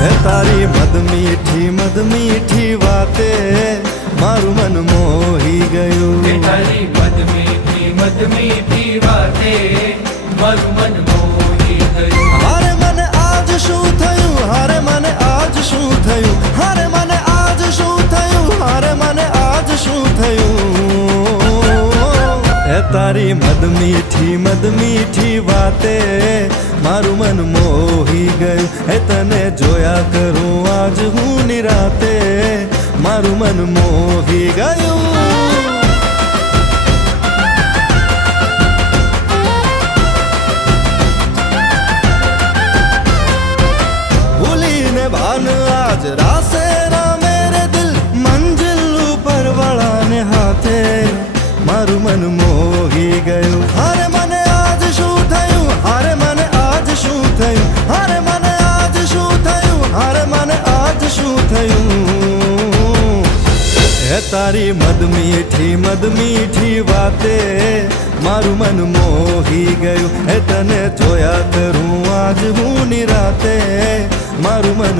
હે તારી મદ મીઠી વાતે મારું મન મોહી ગયું. તારી મદ મીઠી વાતે મારું મન મોહી ગયું. હારે મને આજ શું થયું, હારે મને આજ શું થયું, હારે મને આજ શું થયું, હારે મને આજ શું થયું. હે તારી મદ મીઠી વાતે મારું મન મોહી ગયું. હે તને જોયા કરું આજ હું નિરાતે મારું મન મોહી ગયું. भान आज रासे रा मेरे दिल मंजिल ऊपर वाला ने हाथे मारू मन मोही गયું. हारे મને આજ શું થયું, હારે મને આજ શું થયું, હારે મને આજ શું થયું, હારે મને આજ શું થયું. હે તારી મદ મીઠી વાતે મારું મન મોહી ગયું. હે તને જોયા કરું આજ હું નિરાતે મારું મન